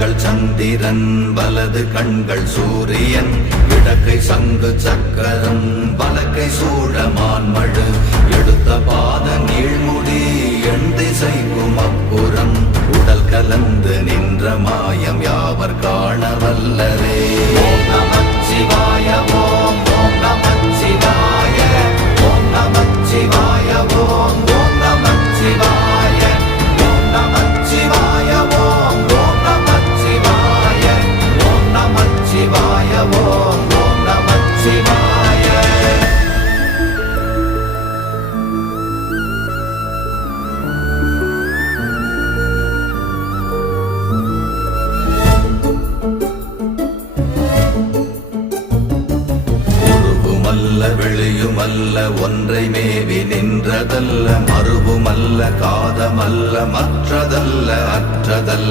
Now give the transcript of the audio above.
கண்கள் சந்திரன் வலது கண்கள் சூரியன் இடக்கை சங்கு சக்கரம் வலக்கை சூழமான்மழு எடுத்த பாத நீழ்முடி எண் திசைக்கும் அப்புறம் உடல் கலந்து நின்ற மாயம் யாவர் காண வல்லரே. ஓம் நமச்சிவாய ஓம் ஓம் நமச்சிவாய ஓம் நமச்சிவாய ஓம் ஓம் நமச்சிவாய ஓம் நமச்சிவாய ஓம் ஓம் நமச்சிவாய ஓம் நமச்சிவாய ஓம் ஓம் நமச்சிவாய. வெளியுமல்ல ஒன்றை மேவி நின்றதல்ல மறுவுமல்ல காதமல்ல மற்றதல்ல அற்றதல்ல